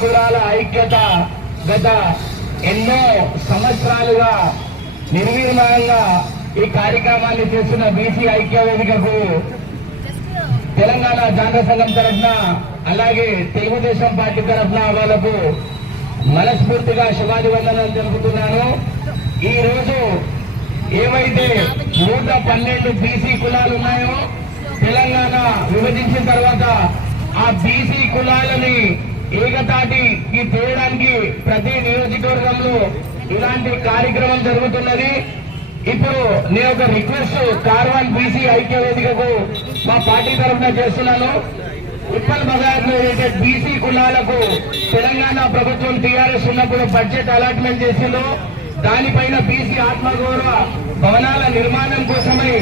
కులాల ఐక్యత గత ఎన్నో సంవత్సరాలుగా నిర్వీర్యంగా ఈ కార్యక్రమాన్ని చేస్తున్న బీసీ ఐక్య వేదికకు తెలంగాణ జాతీయ సంఘం తరఫున అలాగే తెలుగుదేశం పార్టీ తరఫున వాళ్లకు మనస్ఫూర్తిగా శుభాభివందనాలు తెలుపుతున్నాను. ఈ రోజు ఏవైతే 112 బీసీ కులాలు ఉన్నాయో తెలంగాణ విభజించిన తర్వాత ఆ బీసీ కులాలని ఏకతాటికి తేయడానికి ప్రతి నియోజకవర్గంలో ఇలాంటి కార్యక్రమం జరుగుతున్నది. ఇప్పుడు నేను ఒక రిక్వెస్ట్ కార్వాన్ బీసీ ఐక్య వేదికకు మా పార్టీ తరఫున చేస్తున్నాను. ఉప్పల్ బజార్లో ఏదైతే బీసీ కులాలకు తెలంగాణ ప్రభుత్వం టీఆర్ఎస్ ఉన్నప్పుడు బడ్జెట్ అలాట్మెంట్ చేసిందో దానిపైన బీసీ ఆత్మగౌరవ భవనాల నిర్మాణం కోసమై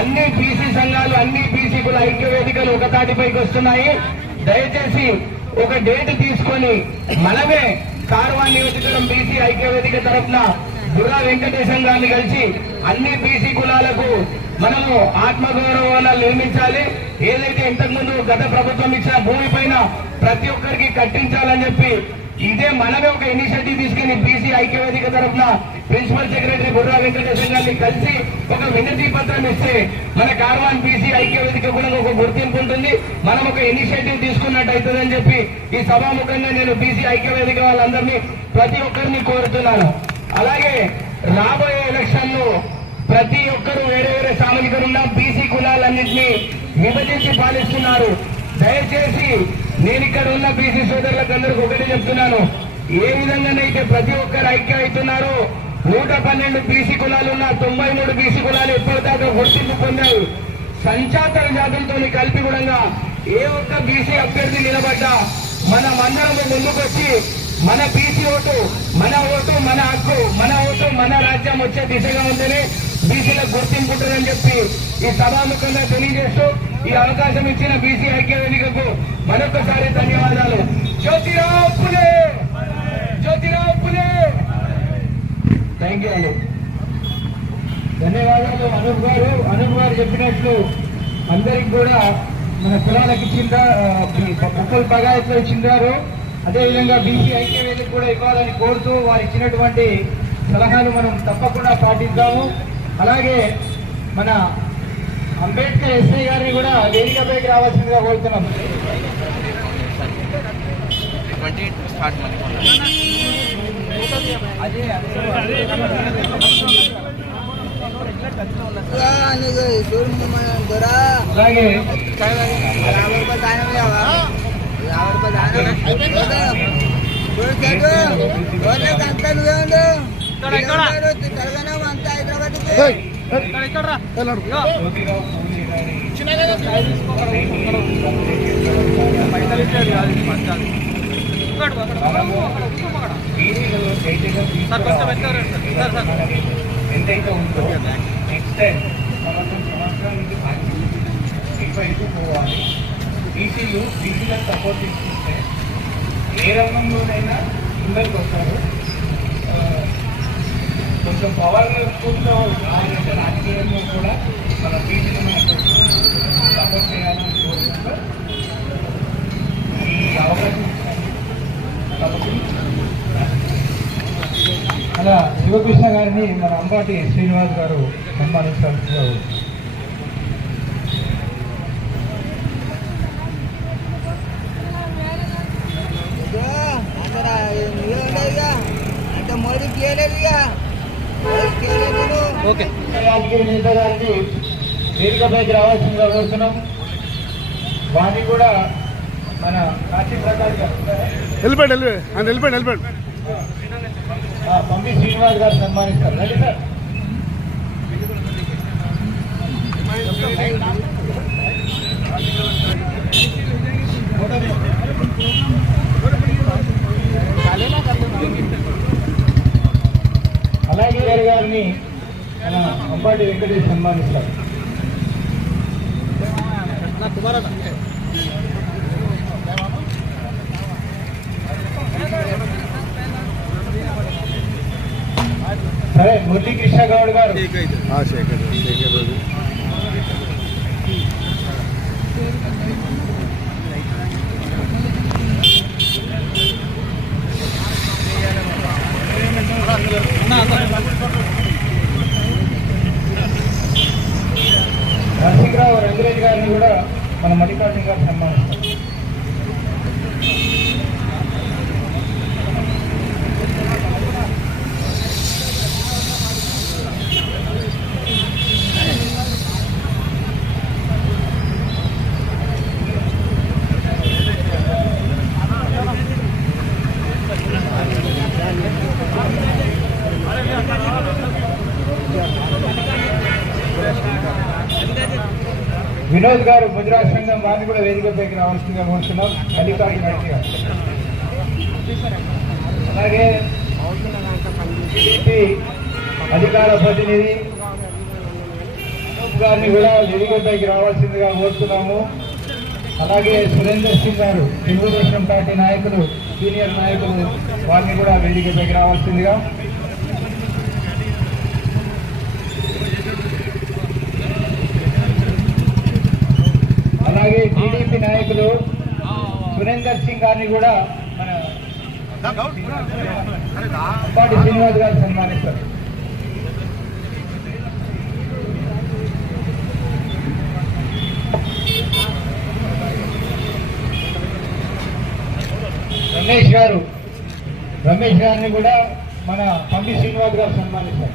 అన్ని బీసీ సంఘాలు అన్ని బీసీ కుల ఐక్య వేదికలు ఒక తాటిపైకి వస్తున్నాయి. దయచేసి ఒక డేట్ తీసుకొని మనమే కార్వాన్ నియోజకవర్గం బీసీ ఐక్య వేదిక తరఫున బుర్రా వెంకటేశం గారిని కలిసి అన్ని బీసీ కులాలకు మనము ఆత్మగౌరవాలు నిర్మించాలి. ఏదైతే ఇంతకుముందు గత ప్రభుత్వం ఇచ్చిన భూమి పైన ప్రతి ఒక్కరికి కట్టించాలని చెప్పి ఇదే మనమే ఒక ఇనిషియేటివ్ తీసుకుని బీసీ ఐక్య వేదిక తరఫున ప్రిన్సిపల్ సెక్రటరీ బుర్రా వెంకటేశం గారిని కలిసి ఒక వినతి పత్రం ఇస్తే మన కార్వాన్ బీసీ ఐక్య వేదిక కూడా ఒక గుర్తింపు ఉంటుంది. మనం ఒక ఇనిషియేటివ్ తీసుకున్నట్టు అవుతుందని చెప్పి ఈ సభాముఖంగా నేను బీసీ ఐక్య వేదిక వాళ్ళందరినీ ప్రతి ఒక్కరిని కోరుతున్నాను. అలాగే రాబోయే ఎలక్షన్ లో ప్రతి ఒక్కరు వేరే వేరే సామాజికరున్న బీసీ కులాలన్నింటినీ విభజించి పాలిస్తున్నారు. దయచేసి నేను ఇక్కడ ఉన్న బీసీ సోదరులకు అందరికి ఒకటి చెప్తున్నాను, ఏ విధంగానైతే ప్రతి ఒక్కరు ఐక్యం అవుతున్నారో 112 బీసీ కులాలు ఉన్న 93 బీసీ కులాలు ఎప్పటిదాకా గుర్తింపు పొందారు. సంచాతర జాతులతో కలిపి కూడా ఏ ఒక్క బీసీ అభ్యర్థి నిలబడ్డా మనమందరం ముందుకొచ్చి మన బీసీ ఓటు మన హక్కు మన ఓటు మన రాజ్యం వచ్చే దిశగా ఉందని బీసీలకు గుర్తింపు ఉంటుందని చెప్పి ఈ సభాముఖంగా తెలియజేస్తూ ఈ అవకాశం ఇచ్చిన బీసీ ఐక్య వేదికకు మరొకసారి ధన్యవాదాలు. జ్యోతిరావు ఫులే, జ్యోతిరావు ఫులే. థ్యాంక్ యూ అండి, ధన్యవాదాలు. అనూప్ గారు చెప్పినట్లు అందరికి కూడా మన కులాలకు ఇచ్చిందా ఒక్కరు బగాయత్లో ఇచ్చిందారు. అదేవిధంగా బీసీ ఐక్య వేదిక కూడా ఇవ్వాలని కోరుతూ వారు ఇచ్చినటువంటి సలహాలు మనం తప్పకుండా పాటిద్దాము. అలాగే మన అంబేద్కర్ ఎస్ఐ గారిని కూడా వేదికపైకి రావాల్సిందిగా కోరుతున్నాం. అలాగే ఎంతైతే ఉందో నెక్స్ట్ టైం సంవత్సరానికి పోవాలి. బీసీలకు సపోర్ట్ తీసుకుంటే ఏ రంగంలోనైనా ముందరికి వస్తారు. కొంచెం పవర్ రాజకీయంలో కూడా మన బీసీలను సపోర్ట్ చేయాలని కోరుకుంటూ ఈ అవకాశం కాబట్టి అలా శివకృష్ణ గారిని మన అంబాటి శ్రీనివాస్ గారు సన్మానించాల్సిందిగా. రాజకీయ నేత గారిని వేదికపైకి రావాల్సిందిగా కోరుతున్నాం. వారిని కూడా మన కాశీ ప్రకాష్ పంపి శ్రీనివాస్ గారు సన్మానిస్తారు. రండి సార్. అలాగే గారిని మన అంబాటి వెంకటేష్ సన్మానిస్తారు. సరే, మురళీ కృష్ణ గౌడ్ గారు నరసింహరావు రంగిరెడ్డి గారిని కూడా మన మల్లికార్జున గారు సన్మానిస్తారు. వినోద్ గారు గుజరాత్ సంఘం వారిని కూడా వేదికపైకి రావాల్సిందిగా కోరుతున్నాం. మల్లికార్జున గారు అలాగే అధికార ప్రతినిధి గారిని కూడా వేదికపైకి రావాల్సిందిగా కోరుతున్నాము. అలాగే సురేందర్ సింగ్ గారు తెలుగుదేశం పార్టీ నాయకులు, సీనియర్ నాయకులు, వారిని కూడా వేదికపైకి రావాల్సిందిగా. అలాగే టీడీపీ నాయకులు సురేందర్ సింగ్ గారిని కూడా మన పాటి శ్రీనివాస్ గారు సన్మానిస్తారు. రమేష్ గారిని కూడా మన పంపి శ్రీనివాస్ గారు సన్మానిస్తారు.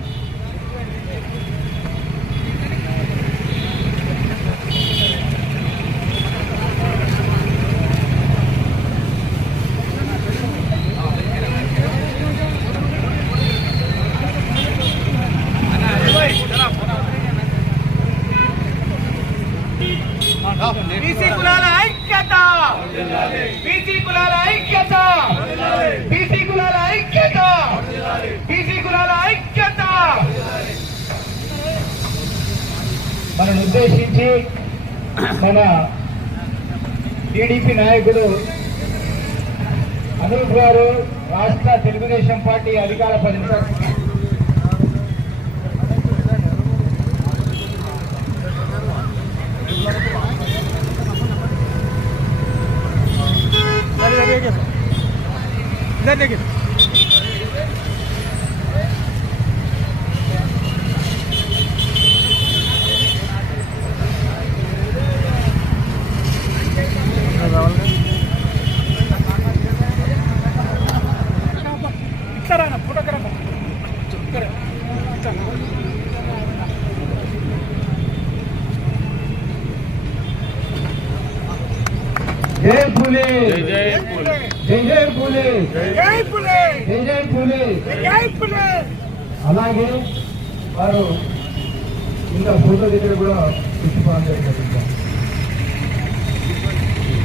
బీసీ కులాల ఐక్యత, బీసీ కులాల ఐక్యత, బీసీ కులాల ఐక్యత, బీసీ కులాల ఐక్యత. మనను ఉద్దేశించి మన టీడీపీ నాయకుడు అనూప్ గారు, రాష్ట్ర తెలుగుదేశం పార్టీ అధికార ప్రతినిధి, జై పూలే, జై పూలే, జై పూలే, జై పూలే, జై పూలే, జై పూలే. అలాగే వారు ఇంకా ఫోటో దగ్గర కూడా పుష్పాంజలి.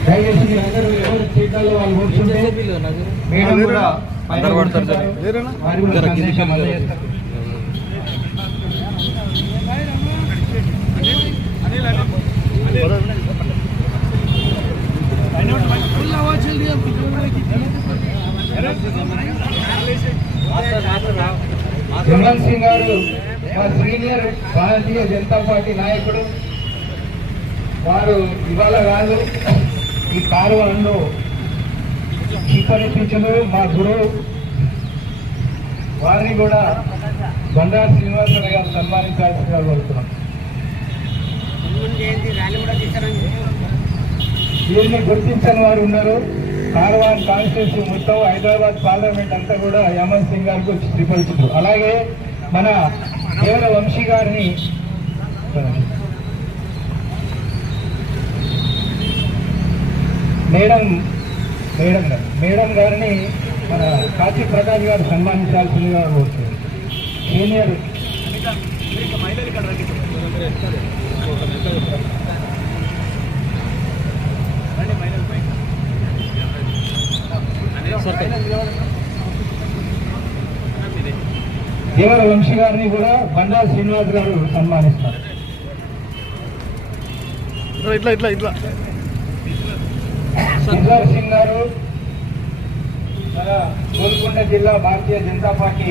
దయచేసి అందరూ ఎవరు సీట్లలో వాళ్ళు కూర్చుంటే మేడం కూడా వారి కూడా సందేశం అందజేస్తారు. జగన్ సింగ్ గారు మా సీనియర్ భారతీయ జనతా పార్టీ నాయకుడు. వారు ఇవాళ కాదు, ఈ కాలువలో కీర్తనిపించదు మా గురువు. వారిని కూడా బండారు శ్రీనివాసరావు గారు సన్మానించాల్సిందిగా కోరుతున్నాం. దీన్ని గుర్తించని వారు ఉన్నారు. కార్వాన్ కాన్స్టిట్యూన్సీ మొత్తం హైదరాబాద్ పార్లమెంట్ అంతా కూడా యమన్ సింగ్ గారికి వచ్చి శ్రీపరిచారు. అలాగే మన కేవల వంశీ గారిని మేడం గారిని మన కాశీ ప్రకాష్ గారు సన్మానించాల్సిందిగా కోరుతున్నారు. సీనియర్ దేవర వంశీ గారిని కూడా బండారు శ్రీనివాస్ గారు సన్మానిస్తారు. సింగర్ సింగ్ గారు మన గోల్కొండ జిల్లా భారతీయ జనతా పార్టీ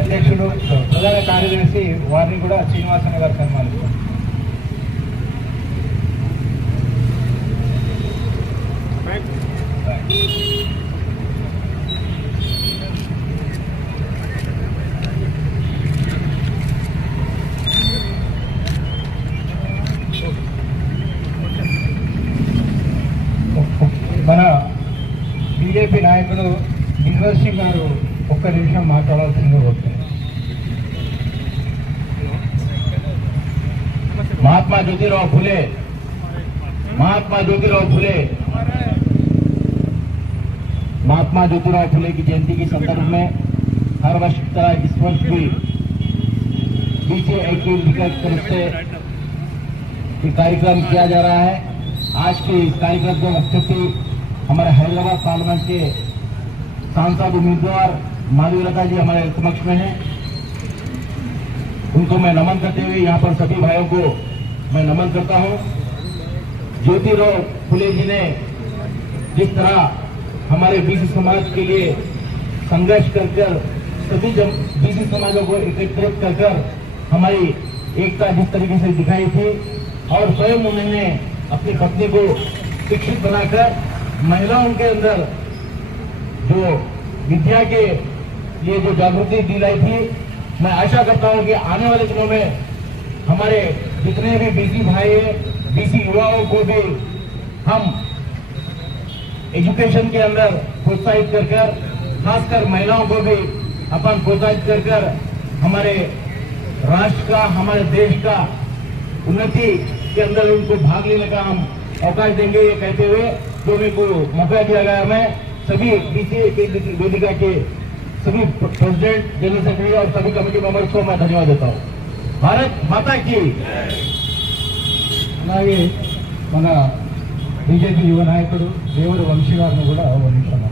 అధ్యక్షుడు, ప్రధాన కార్యదర్శి, వారిని కూడా శ్రీనివాసన్న గారు సన్మానిస్తారు. నిమిషం మాట్లాడాల్సిందిగా వస్తుంది. महात्मा ज्योतिराव फुले महात्मा ज्योतिराव फुले की जयंती के संदर्भ में हर वर्ष की तरह इस वर्ष भी बीसीआई की तरफ से कार्यक्रम किया जा रहा है। आज के इस कार्यक्रम के अतिथि हमारे हैदराबाद पार्लियामेंट के सांसद उम्मीदवार माधुलता जी हमारे समक्ष में हैं। उनको मैं नमन करते हुए यहाँ पर सभी भाइयों को मैं नमन करता हूँ। ज्योतिराव फुले जी ने जिस तरह हमारे बीसी समाज के लिए संघर्ष कर सभी बीसी समाजों को एकत्रित कर हमारी एकता जिस तरीके से दिखाई थी और स्वयं उन्होंने अपनी पत्नी को शिक्षित बनाकर महिलाओं के अंदर जो विद्या के लिए जो जागृति दिलाई थी, मैं आशा करता हूं कि आने वाले दिनों में हमारे जितने भी बीसी भाई हैं, बीसी युवाओं को भी हम एजुकेशन के अंदर प्रोत्साहित कर खासकर महिलाओं को भी अपन प्रोत्साहित कर हमारे राष्ट्र का हमारे देश का उन्नति के अंदर उनको भाग लेने का हम अवकाश देंगे। ये कहते हुए जो मेरे को मौका दिया गया, मैं सभी बीसी वेदिका के सभी प्रेसिडेंट, जनरल सेक्रेटरी और सभी कमेटी मेंबर्स को मैं धन्यवाद देता हूँ। भारत माता की। అలాగే మన బీజేపీ యువ నాయకుడు దేవరు వంశీ గారిని కూడా ఆహ్వానించాను.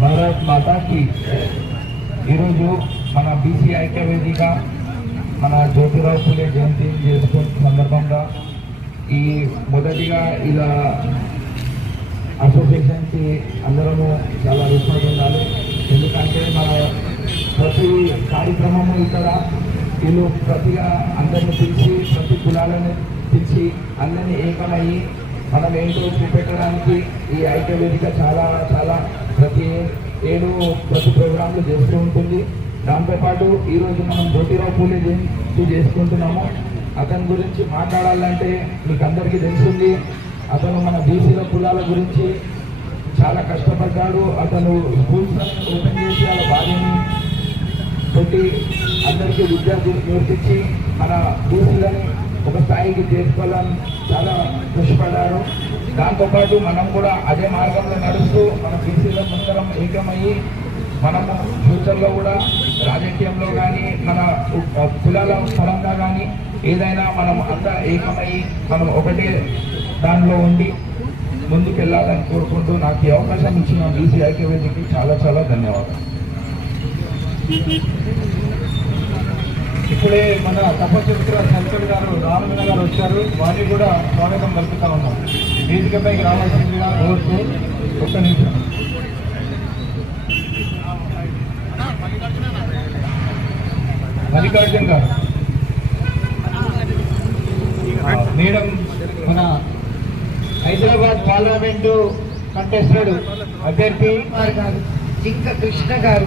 భారత్ మాతా की ఈరోజు మన బీసీ ఐక్య వేదిక మన జ్యోతిరావు ఫులే జయంతి చేసుకున్న సందర్భంగా ఈ మొదటిగా ఇలా అసోసియేషన్కి అందరము చాలా రుచిగా ఉండాలి. ఎందుకంటే మన ప్రతి కార్యక్రమము ఇక్కడ వీళ్ళు ప్రతిగా అందరిని పిలిచి ప్రతి కులాలను పిలిచి అందరినీ ఏకమయ్యి మనం ఏంటో చూపెట్టడానికి ఈ ఐక్య వేదిక చాలా చాలా ప్రతి ఏడు ప్రతి ప్రోగ్రాంలు చేస్తూ ఉంటుంది. దాంతోపాటు ఈరోజు మనం జ్యోతిరావు ఫులే జయంతి చేసుకుంటున్నాము. అతని గురించి మాట్లాడాలంటే మీకు అందరికీ తెలుస్తుంది. అతను మన బీసీల కులాల గురించి చాలా కష్టపడ్డాడు. అతను స్కూల్స్ ఓపెన్ చేసి వాళ్ళ భార్యని పెట్టి అందరికీ విద్య నేర్పించి మన బీసీలని ఒక స్థాయికి చేసుకోవాలని చాలా కృషిపడ్డారు. దాంతోపాటు మనం కూడా అదే మార్గంలో నడుస్తూ మన బీసీల అందరం ఏకమయ్యి మనము ఫ్యూచర్లో కూడా రాజకీయంలో కానీ మన కులాల పరంగా కానీ ఏదైనా మనం అంతా ఏకమయ్యి మనం ఒకటే దానిలో ఉండి ముందుకెళ్ళాలని కోరుకుంటూ నాకు ఈ అవకాశం ఇచ్చిన బీసీ ఐక్య వేదికకి చాలా చాలా ధన్యవాదాలు. ఇప్పుడే మన తపస్విత్ర శంకర్ గారు రామలింగ గారు వచ్చారు. వారిని కూడా స్వాగతం పలుకుతా ఉన్నాం. వేదికపైకి రావాల్సిందిగా కోరుతూ ఒక్క నిమిషం. మల్లికార్జున్ గారు మేడం మన హైదరాబాద్ పార్లమెంటు కంటెస్టెడ్ అభ్యర్థి గారు, జింక కృష్ణ గారు,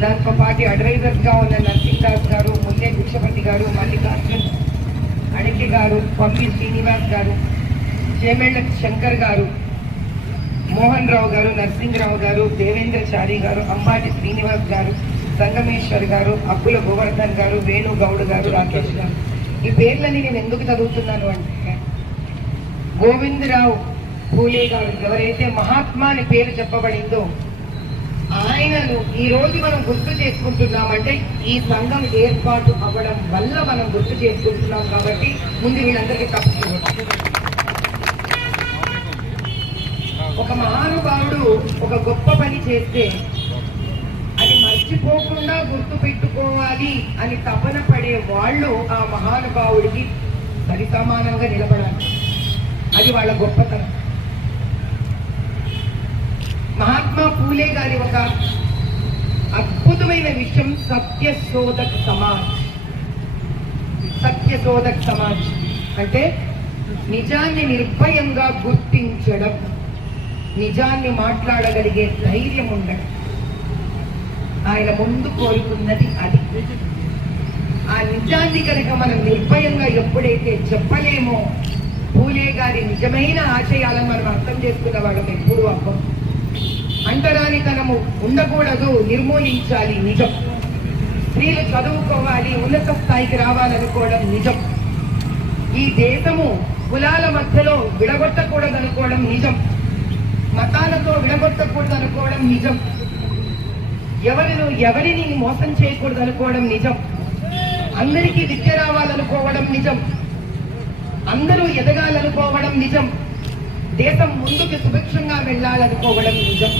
దాంతో పాటు అడ్వైజర్స్ గా ఉన్న నరసింహదాస్ గారు, ముల్లే భిక్షపతి గారు, మల్లికార్జున్ అడికి గారు, పంపి శ్రీనివాస్ గారు, చేమెళ్ల శంకర్ గారు, మోహన్ రావు గారు, నరసింహరావు గారు, దేవేంద్రచారి గారు, అంబాటి శ్రీనివాస్ గారు, సంగమేశ్వర్ గారు, అబ్బుల గోవర్ధన్ గారు, వేణు గౌడ్ గారు, రాకేష్ గారు. ఈ పేర్లని నేను ఎందుకు చదువుతున్నాను అంటే గోవిందరావు ఫూలే గారు ఎవరైతే మహాత్మా అని పేరు చెప్పబడిందో ఆయనను ఈ రోజు మనం గుర్తు చేసుకుంటున్నామంటే ఈ సంఘం ఏర్పాటు అవ్వడం వల్ల మనం గుర్తు చేసుకుంటున్నాం. కాబట్టి ముందు వీళ్ళందరికీ తప్పుతుంది. ఒక మహానుభావుడు ఒక గొప్ప పని చేస్తే అది మర్చిపోకుండా గుర్తు పెట్టుకోవాలి అని తపన పడే వాళ్ళు ఆ మహానుభావుడికి సరి సమానంగా నిలబడాలి. అది వాళ్ళ గొప్పతనం. మహాత్మా పూలే గారి ఒక అద్భుతమైన విషయం సత్యశోధక్ సమాజ్. సత్యశోధక్ సమాజ్ అంటే నిజాన్ని నిర్భయంగా గుర్తించడం, నిజాన్ని మాట్లాడగలిగే ధైర్యం ఉండడం. ఆయన ముందు కోరుకున్నది అది. ఆ నిజాన్ని కనుక మనం నిర్భయంగా ఎప్పుడైతే చెప్పలేమో పూలే గారి నిజమైన ఆశయాలను మనం అర్థం చేసుకున్న వాళ్ళం ఎప్పుడు అవ్వం. అంటరానితనము ఉండకూడదు, నిర్మూలించాలి నిజం. స్త్రీలు చదువుకోవాలి, ఉన్నత స్థాయికి రావాలనుకోవడం నిజం. ఈ దేశము కులాల మధ్యలో విడగొట్టకూడదనుకోవడం నిజం. మతాలతో విడగొట్టకూడదనుకోవడం నిజం. ఎవరిని మోసం చేయకూడదనుకోవడం నిజం. అందరికీ విద్య రావాలనుకోవడం నిజం. అందరూ ఎదగాలనుకోవడం నిజం. దేశం ముందుకు సుభిక్షంగా వెళ్లాలనుకోవడం నిజం.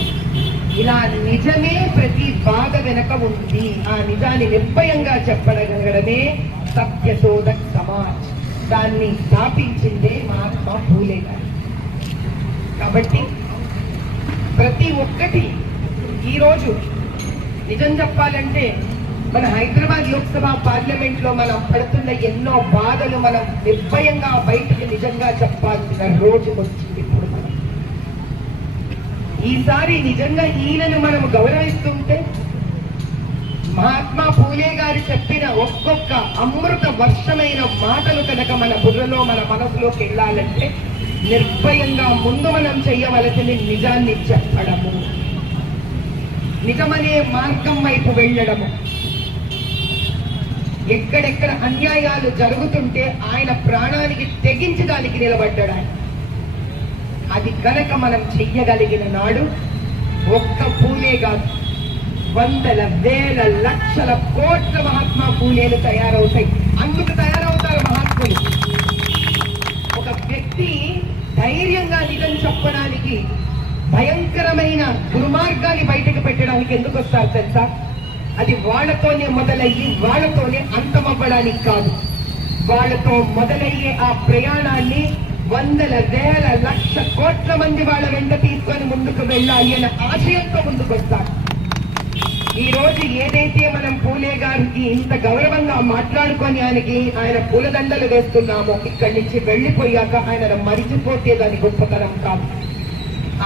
ఇలా నిజమే ప్రతి బాధ వెనక ఉంది. ఆ నిజాన్ని నిర్భయంగా చెప్పగలగడమే సత్యశోధక్ సమాజ్. దాన్ని స్థాపించిందే మహాత్మా ఫూలే గారు. కాబట్టి ప్రతి ఒక్కటి ఈరోజు నిజం చెప్పాలంటే మన హైదరాబాద్ లోక్సభ పార్లమెంట్ లో మనం పడుతున్న ఎన్నో బాధలు మనం నిర్భయంగా బయటకు నిజంగా చెప్పాల్సిన రోజు వచ్చింది. ఇప్పుడు మనం ఈసారి నిజంగా ఈయనను మనం గౌరవిస్తుంటే మహాత్మా ఫూలే గారు చెప్పిన ఒక్కొక్క అమృత వర్షమైన మాటలు కనుక మన బుర్రలో మన మనసులోకి వెళ్ళాలంటే నిర్భయంగా ముందు మనం చేయవలసిన నిజాన్ని చెప్పడము, నిజమనే మార్గం వైపు వెళ్ళడము. ఎక్కడెక్కడ అన్యాయాలు జరుగుతుంటే ఆయన ప్రాణానికి తెగించి దానికి నిలబడ్డాడు. అది కనుక మనం చెయ్యగలిగిన నాడు ఒక్క ఫూలే కాదు, వందల వేల లక్షల కోట్ల మహాత్మా ఫూలేలు తయారవుతాయి. అందుకు తయారవుతారు మహాత్ములు. ఒక వ్యక్తి ధైర్యంగా నిజం చెప్పడానికి, భయంకరమైన దుర్మార్గాన్ని బయటకు పెట్టడానికి ఎందుకు వస్తారు తెలుసా? అది వాళ్ళతోనే మొదలయ్యి వాళ్ళతోనే అంతమవ్వడానికి కాదు. వాళ్ళతో మొదలయ్యే ఆ ప్రయాణాన్ని వందల వేల లక్ష కోట్ల మంది వాళ్ళ వెంట తీసుకొని ముందుకు వెళ్ళాలి అనే ఆశయంతో ముందుకు వస్తారు. ఈ రోజు ఏదైతే మనం ఫూలే గారికి ఇంత గౌరవంగా మాట్లాడుకొని ఆయన పూలదండలు వేస్తున్నామో, ఇక్కడి నుంచి వెళ్లిపోయాక ఆయనను మరిచిపోతే దాని గొప్పతనం కాదు.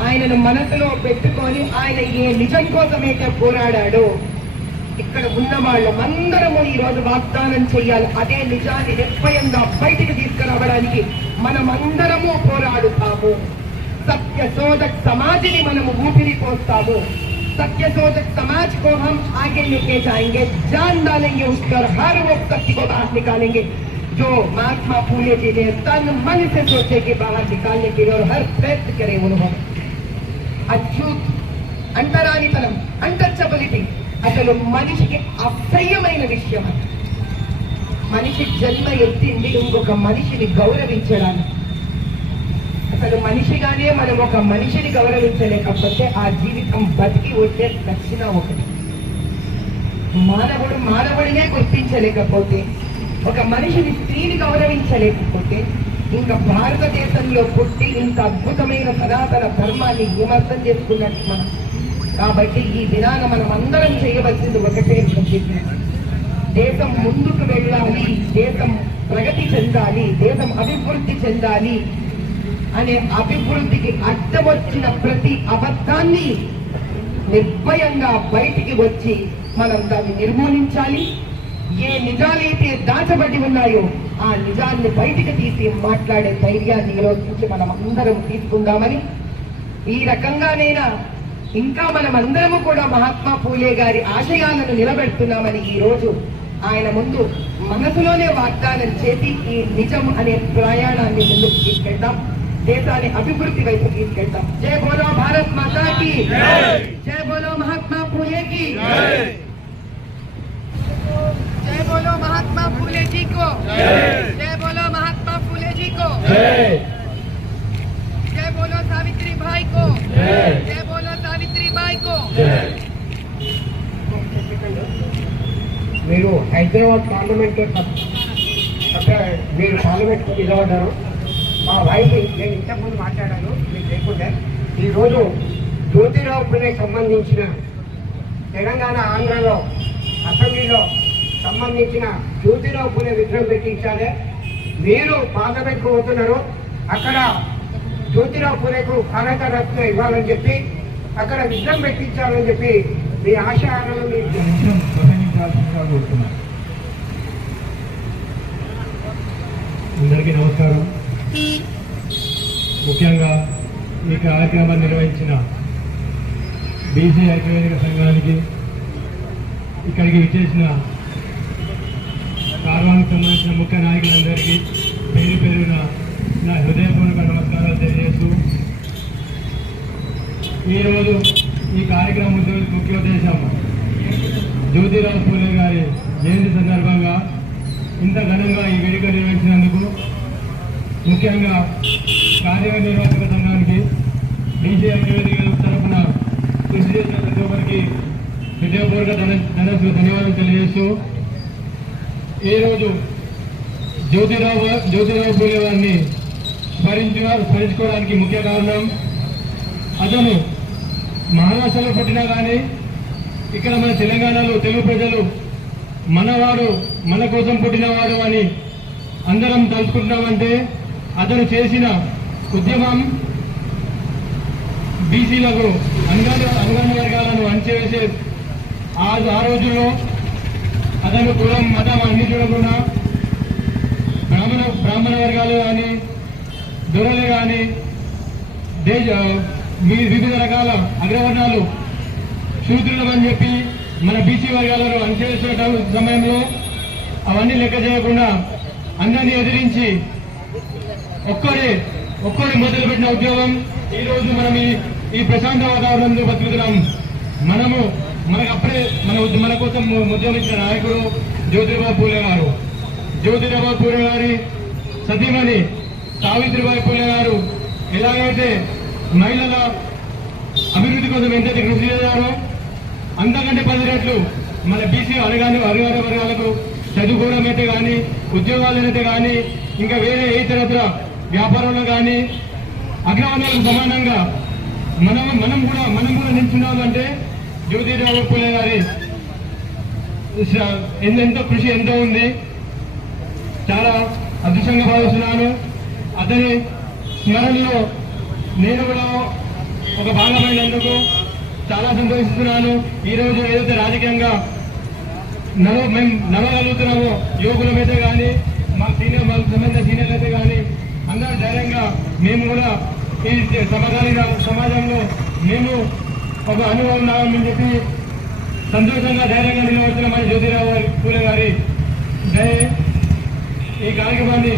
ఆయనను మనసులో పెట్టుకొని ఆయన ఏ నిజం కోసమైతే పోరాడాడో ఇక్కడ ఉన్న వాళ్ళమందరము ఈ రోజు వాగ్దానం చేయాలి. అదే నిజాన్ని నిర్భయంగా బయటికి తీసుకురావడానికి మనమందరము పోరాడుతాము. సత్యశోధక్ సమాజ్ని మనము ఊపిరి పోస్తాము. सत्यशोधक समाज को हम आगे लेके जाएंगे, जान डालेंगे उस पर, हर वो सत्य को बाहर निकालेंगे जो महात्मा फूले जी ने तन मन से सोचे कि बाहर निकालने के लिए और हर प्रयत्न करे उन्होंने. अछूत अंतरानितనం, अनटचबिलिटी అసలు మనిషికి అసహ్యమైన విషయం. మనిషి జన్మ ఎత్తింది ఇంకొక మనిషిని గౌరవించడానికి. అసలు మనిషిగానే మనం ఒక మనిషిని గౌరవించలేకపోతే ఆ జీవితం బతికి వచ్చే దక్షిణ ఒకటి. మానవుడినే గుర్తించలేకపోతే, ఒక మనిషిని స్త్రీని గౌరవించలేకపోతే ఇంకా భారతదేశంలో పుట్టి ఇంత అద్భుతమైన సనాతన ధర్మాన్ని విమర్శం చేసుకున్నట్టు మనం. కాబట్టి ఈ దినాన మనం అందరం చేయవలసింది ఒకటే, దేశం ముందుకు వెళ్ళాలి, దేశం ప్రగతి చెందాలి, దేశం అభివృద్ధి చెందాలి అనే అభివృద్ధికి అడ్డం వచ్చిన ప్రతి అబద్ధాన్ని నిర్భయంగా బయటికి వచ్చి మనం దాన్ని నిర్మూలించాలి. ఏ నిజాలైతే దాచబడి ఉన్నాయో ఆ నిజాన్ని బయటికి తీసి మాట్లాడే ధైర్యాన్ని ఈ రోజు నుంచి మనం అందరం తీసుకుందామని, ఈ రకంగానైనా ఇంకా మనం అందరము కూడా మహాత్మా ఫూలే గారి ఆశయాలను నిలబెడుతున్నామని ఈ రోజు ఆయన ముందు మనసులోనే వాగ్దానం చేసి ఈ నిజం అనే ప్రయాణాన్ని ముందుకు తీసుకెళ్తాం, దేశాన్ని అభివృద్ధి వైపు తీసుకెళ్తాం. జై బోలో భారత్ మాతా కి జై, బోలో మహాత్మా ఫూలే కి జై, బోలో మహాత్మా ఫూలే జీ కో జై, బోలో మహాత్మా ఫూలే జీ కో జై, బోలో సావిత్రి భాయ్ కో జై, బోలో సావిత్రి భాయ్ కో. మీరు హైదరాబాద్ పార్లమెంట్ మీరు పార్లమెంట్ నిలబడ్డారు. మా వైఫ్ నేను ఇంతకుముందు మాట్లాడాను మీకు లేకుండా. ఈరోజు జ్యోతిరావు పులేకి సంబంధించిన తెలంగాణ ఆంధ్రలో అసెంబ్లీలో సంబంధించిన జ్యోతిరావు పులే విగ్రహం పెట్టించాలి. మీరు పార్లమెంట్కు పోతున్నారు, అక్కడ జ్యోతిరావు పులేకు భారత రత్న ఇవ్వాలని చెప్పి అక్కడ విగ్రహం పెట్టించాలని చెప్పి మీ ఆశయాలను మీరు ప్రసంగించాల్సిందిగా కోరుతున్నాను. అందరికీ నమస్కారం. ముఖ్యంగా ఈ కార్యక్రమాన్ని నిర్వహించిన బీసీ ఐక్యవేదిక సంఘానికి ఇక్కడికి విచ్చేసిన కార్వానికి సంబంధించిన ముఖ్య నాయకులందరికీ పేరు పేరున నా హృదయపూర్వక నమస్కారాలు తెలియజేస్తూ ఈరోజు ఈ కార్యక్రమం ముఖ్య ఉద్దేశం జ్యోతిరావు పూలే గారి జయంతి సందర్భంగా ఇంత ఘనంగా ఈ వేడుక నిర్వహించినందుకు ముఖ్యంగా కార్యనిర్వాహక సంఘానికి బీసీ ఐక్యవేదిక తరఫున కృషి చేసిన ప్రతి ఒక్కరికి హృదయపూర్వక ధన్యవాదాలు తెలియజేస్తూ ఈరోజు జ్యోతిరావు పూలే వారిని స్మరించుకోవడానికి ముఖ్య కారణం అతను మహారాష్ట్రలో పుట్టినా కానీ ఇక్కడ మన తెలంగాణలో తెలుగు ప్రజలు మనవాడు మన కోసం పుట్టినవాడు అని అందరం తలుచుకుంటున్నామంటే అతను చేసిన ఉద్యమం బీసీలకు అంగన్వాడీ వర్గాలను అణచివేసే ఆ రోజుల్లో అతను కులం మతం అన్ని చూడకుండా బ్రాహ్మణ వర్గాలు కానీ దొరలు కానీ వివిధ రకాల అగ్రవర్ణాలు శూద్రులమని చెప్పి మన బీసీ వర్గాలను అణచివేసే సమయంలో అవన్నీ లెక్క చేయకుండా అందరినీ ఎదిరించి ఒక్కడే మొదలుపెట్టిన ఉద్యోగం ఈ రోజు మనం ఈ ప్రశాంత వాతావరణంలో బతుకుతున్నాం. మనకు అప్పుడే మన కోసం ఉద్యమించిన నాయకుడు జ్యోతిరావు పూలే గారు. జ్యోతిరావు పూలే గారి సతీమణి సావిత్రిబాయి పూలే గారు ఎలాగైతే మహిళల అభివృద్ధి కోసం ఎంతైతే కృషి చేశారో అంతకంటే 10 రెట్లు మన బీసీ అరగాని వర్గాలకు చదువుకోవడం అయితే కానీ ఉద్యోగాలనైతే కానీ ఇంకా వేరే ఇతరత్ర వ్యాపారంలో కానీ అగ్రవర్ణాలకు సమానంగా మనం కూడా నిల్చున్నామంటే జ్యోతిరావు పూలే గారి ఎంతో కృషి ఎంతో ఉంది. చాలా అదృష్టంగా భావిస్తున్నాను. అతని స్మరణలో నేను కూడా ఒక భాగమైనందుకు చాలా సంతోషిస్తున్నాను. ఈరోజు ఏదైతే రాజకీయంగా మేము నడవగలుగుతున్నామో యువకులమైతే కానీ మాకు సంబంధించిన సీనియర్లు అయితే కానీ అందరూ ధైర్యంగా మేము కూడా ఈ సమకాలీన సమాజంలో మేము ఒక అనుభవం ఉన్నామని చెప్పి సంతోషంగా ధైర్యంగా నిలబడుతున్నామని జ్యోతిరావు పూలే గారి ఈ కార్యక్రమాన్ని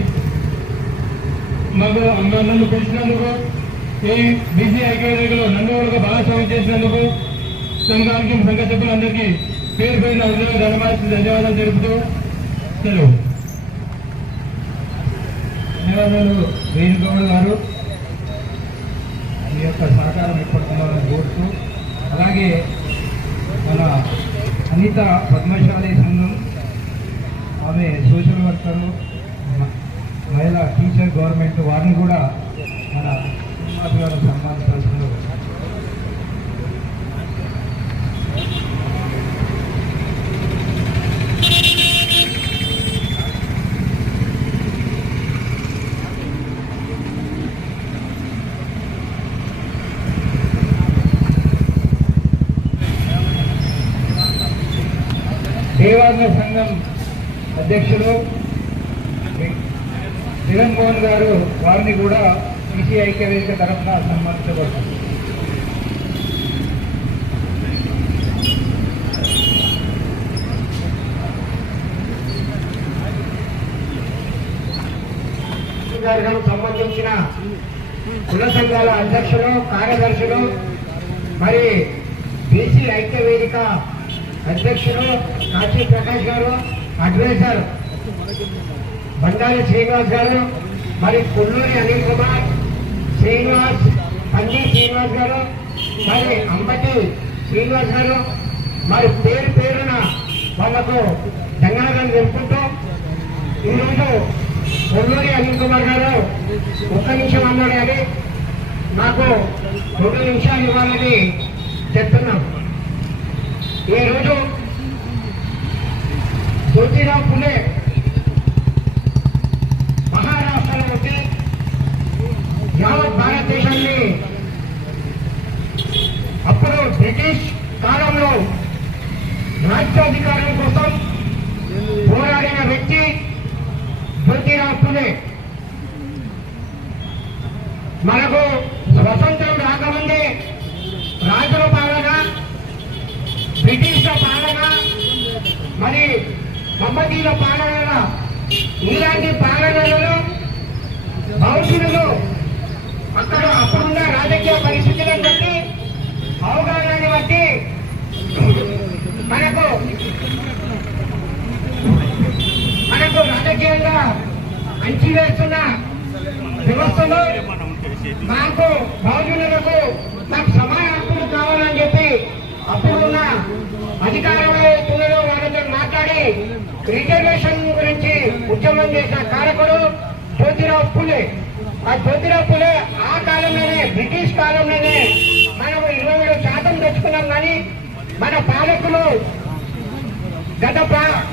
నన్ను పిలిచినందుకు ఈ బీసీ ఐక్యవేదికలో నన్ను కూడా భాగస్వామ్యం చేసినందుకు సంఘానికి సంఘ సభ్యులందరికీ పేరు పేరున ధన్యవాదాలు తెలుపుతూ సెలవు. ధన్యవాదాలు వేణుగౌడ్ గారు. మీ యొక్క సహకారం ఏర్పడుతుందని కోరుతూ, అలాగే మన అనిత పద్మశాలి సంఘం ఆమె సోషల్ వర్కరు, మహిళా టీచర్ గవర్నమెంట్ వారిని కూడా మన శ్రీనివాస్ గారు సన్మానించాల్సింది. దేవాంగ సంఘం అధ్యక్షులు జగన్మోహన్ గారు వారిని కూడా బీసీ ఐక్యవేదిక తరఫున సన్మానించబడుతుంది. సంబంధించిన కుల సంఘాల అధ్యక్షులు, కార్యదర్శులు, మరి బీసీ ఐక్యవేదిక అధ్యక్షులు కాశీ ప్రకాష్ గారు, అడ్వైజర్ బండారి శ్రీనివాస్ గారు, మరి కొల్లూరి అనిల్ కుమార్, పంజీ శ్రీనివాస్ గారు, మరి అంబటి శ్రీనివాస్ గారు, మరి పేరు పేరున వాళ్లకు ధన్యవాదాలు తెలుపుకుంటూ ఈరోజు కొల్లూరి అనిల్ కుమార్ గారు 1 నిమిషం అన్నాడు కానీ నాకు 2 నిమిషాలు ఇవ్వాలని చెప్తున్నాం. ఈరోజు జ్యోతిరావు పూలే మహారాష్ట్రలో వచ్చి యావత్ భారతదేశాన్ని అప్పుడు బ్రిటిష్ కాలంలో రాజ్యాధికారం కోసం పోరాడిన వ్యక్తి జ్యోతిరావు పూలే. మనకు స్వతంత్రం రాకముందే రాజుల పాలన అది మమ్మదీల పాలన. ఇలాంటి పాలనలలో భవిష్యత్తులో అక్కడ అప్పుడున్న రాజకీయ పరిస్థితులను బట్టి అవగాహనని బట్టి మనకు రాజకీయంగా అంచివేస్తున్న వ్యవస్థలో మాకు బహుజనులకు మాకు సమాన హక్కులు కావాలని చెప్పి అప్పుడున్న అధికారంలో తులలో వాళ్ళతో మాట్లాడి రిజర్వేషన్ గురించి ఉద్యమం చేసిన కారకుడు జ్యోతిరావు పూలే. ఆ జ్యోతిరావు పూలే ఆ కాలంలోనే బ్రిటిష్ కాలంలోనే మనం 27% తెచ్చుకున్నాం. కానీ మన పాలకులు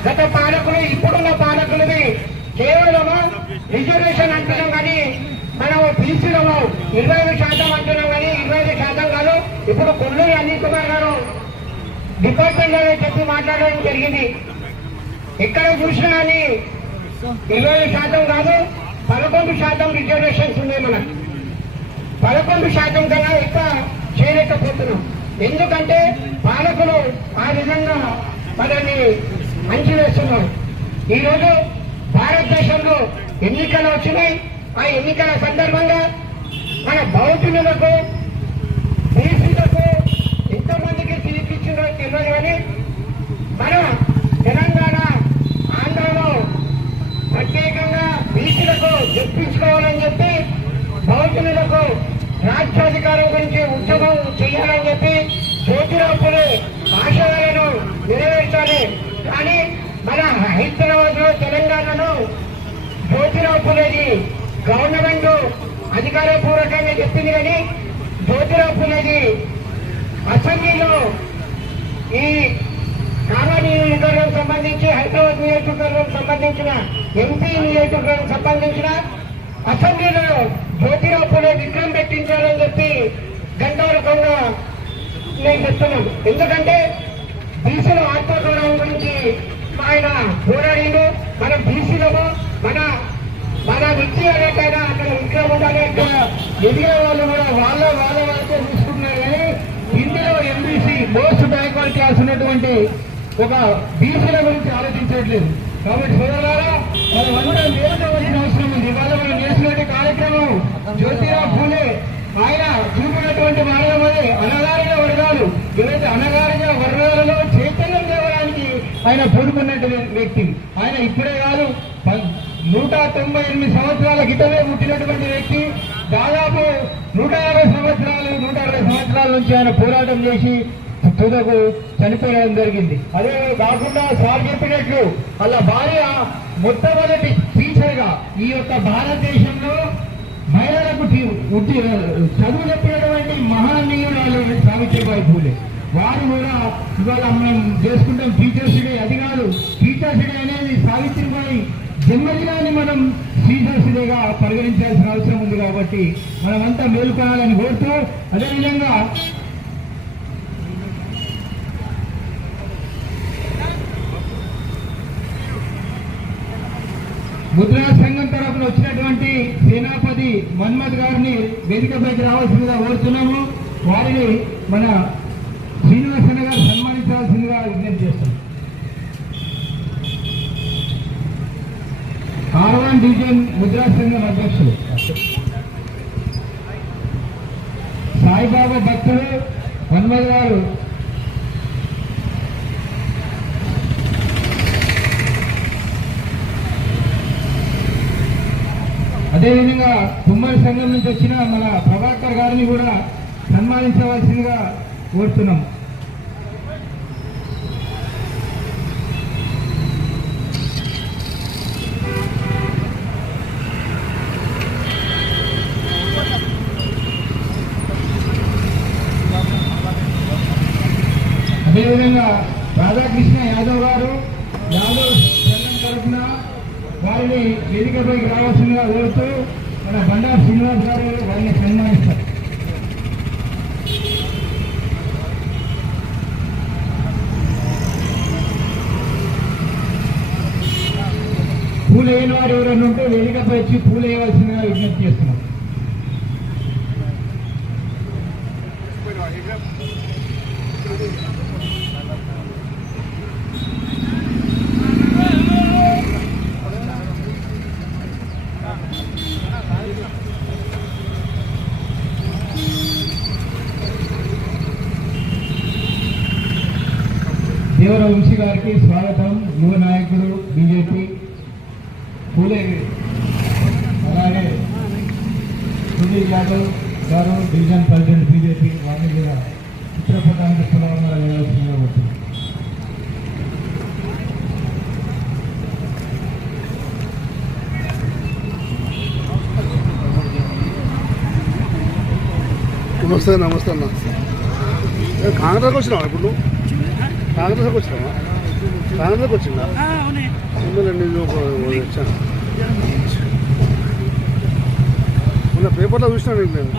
గత పాలకులు ఇప్పుడున్న పాలకులది కేవలము రిజర్వేషన్ అంటున్నాం. కానీ మనం బీసీలలో 25% అంటున్నాం. కానీ 25% కాదు. ఇప్పుడు కొల్లూరి అనిల్ కుమార్ గారు డిపార్ట్మెంట్ లో చెప్పి మాట్లాడడం జరిగింది. ఎక్కడ చూసినా కానీ 20% కాదు 11% రిజర్వేషన్స్ ఉన్నాయి. మనకు 11% కన్నా ఎక్కువ చేయలేకపోతున్నాం. ఎందుకంటే పాలకులు ఆ విధంగా మనల్ని అంచివేస్తున్నారు. ఈరోజు భారతదేశంలో ఎన్నికలు వచ్చినాయి. ఆ ఎన్నికల సందర్భంగా మన బౌద్ధులకు బీసీలకు ఎంతమందికి తీర్పిచ్చిందో తెలియదు. కానీ మన తెలంగాణ ఆంధ్రలో ప్రత్యేకంగా బీసీలకు చెప్పించుకోవాలని చెప్పి బౌద్ధులకు రాజ్యాధికారం గురించి ఉద్యమం చేయాలని చెప్పి జ్యోతిరావు పూలే ఆశయాలను నెరవేర్చాలి. కానీ మన హైదరాబాద్ లో తెలంగాణలో జ్యోతిరావు పూలేది గవర్నమెంట్ అధికారపూర్వకంగా చెప్పింది. కానీ జ్యోతిరావు పూలేది అసెంబ్లీలో ఈ కామారెడ్డి నియోజకవర్గం సంబంధించి హైదరాబాద్ నియోజకవర్గం సంబంధించిన ఎంపీ నియోజకవర్గం సంబంధించిన అసెంబ్లీలో జ్యోతిరావు పూలే విగ్రహం పెట్టించాలని చెప్పి గంటవరకంగా నేను చెప్తున్నాను. ఎందుకంటే బీసీల ఆత్మగౌరవం గురించి ఆయన పోరాడిండు. మన బీసీలము మన వ్యక్తి అనేకైనా అక్కడ విగ్రహం ఉండాలి. అక్కడ ఎదిగే వాళ్ళు కూడా వాళ్ళతో చూసుకుంటున్నారు. కానీ హిందీలో ఎంబీసీ మోస్ట్ బ్యాక్వర్డ్ క్లాస్ ఉన్నటువంటి ఒక బీసీల గురించి ఆలోచించట్లేదు. కాబట్టి సోదరులారా మనం అందరం నేర్చుకోవాల్సిన అవసరం ఉంది. ఇవాళ మనం నేర్చుకునే కార్యక్రమం జ్యోతిరావు పూలే ఆయన చూపినటువంటి మార్గమని అనగారిన వర్గాలు ఏదైతే అనగారిన వర్గాలలో చైతన్యం తేవడానికి ఆయన పూనుకున్నటువంటి వ్యక్తి. ఆయన ఇప్పుడే కాదు 198 సంవత్సరాల క్రితమే పుట్టినటువంటి వ్యక్తి. దాదాపు 150 సంవత్సరాల నుంచి ఆయన పోరాటం చేసి తుదకు చనిపోవడం జరిగింది. అదే కాకుండా సార్ చెప్పినట్లు వాళ్ళ భార్య మొట్టమొదటి టీచర్ గా ఈ యొక్క భారతదేశంలో మహిళలకు చదువు చెప్పినటువంటి మహానీయురాలు సావిత్రిబాయి పూలే. వారు కూడా ఇవాళ మనం చేసుకుంటాం టీచర్స్ డే. అది కాదు, టీచర్స్ డే అనేది సావిత్రిబాయి జన్మదినాన్ని మనం టీచర్స్ డేగా పరిగణించాల్సిన అవసరం ఉంది. కాబట్టి మనమంతా మేలుకోవాలని కోరుతూ, అదేవిధంగా ముద్రా సంఘం తరఫున వచ్చినటువంటి సేనాపతి మన్మథ్ గారిని వేదికపైకి రావాల్సిందిగా కోరుతున్నాము. వారిని మన శ్రీనివాసన్న గారు సన్మానించాల్సిందిగా విజ్ఞప్తి చేస్తాం. R1 డివిజన్ ముద్రా సంఘం అధ్యక్షులు సాయిబాబా భక్తులు మన్మథ్ గారు అదేవిధంగా కుమ్మరి సంఘం నుంచి వచ్చిన మన ప్రభాకర్ గారిని కూడా సన్మానించవలసిందిగా కోరుతున్నాం. అదేవిధంగా రాధాకృష్ణ యాదవ్ గారు యాదవ్ సంఘం తరఫున వారిని వేదికపైకి రావాల్సిందిగా కోరుతూ మన బండారు శ్రీనివాస్ గారు వారిని సన్మానిస్తారు. పూలు వేయని వారు ఎవరైనా ఉంటే వేదికపై వచ్చి పూలు వేయవలసిందిగా విజ్ఞప్తి చేస్తున్నాం. దేవర వంశీ గారికి స్వాగతం. యువ నాయకుడు బీజేపీ. పూలే అలాగే సునీల్ యాదవ్ గారు డివిజన్ ప్రెసిడెంట్ బీజేపీ. వారిని కూడా చిత్రపటానికి పునరావరణ వేయాల్సిందిగా వచ్చింది. నమస్తే నమస్తే అన్న. కాంగ్రెస్కి వచ్చినావా ఇప్పుడు నువ్వు? కాంగ్రెస్కి వచ్చినావా? కాంగ్రెస్కి వచ్చిందా? ఉందండి వచ్చాను. మొన్న పేపర్లో చూసినాను నేను.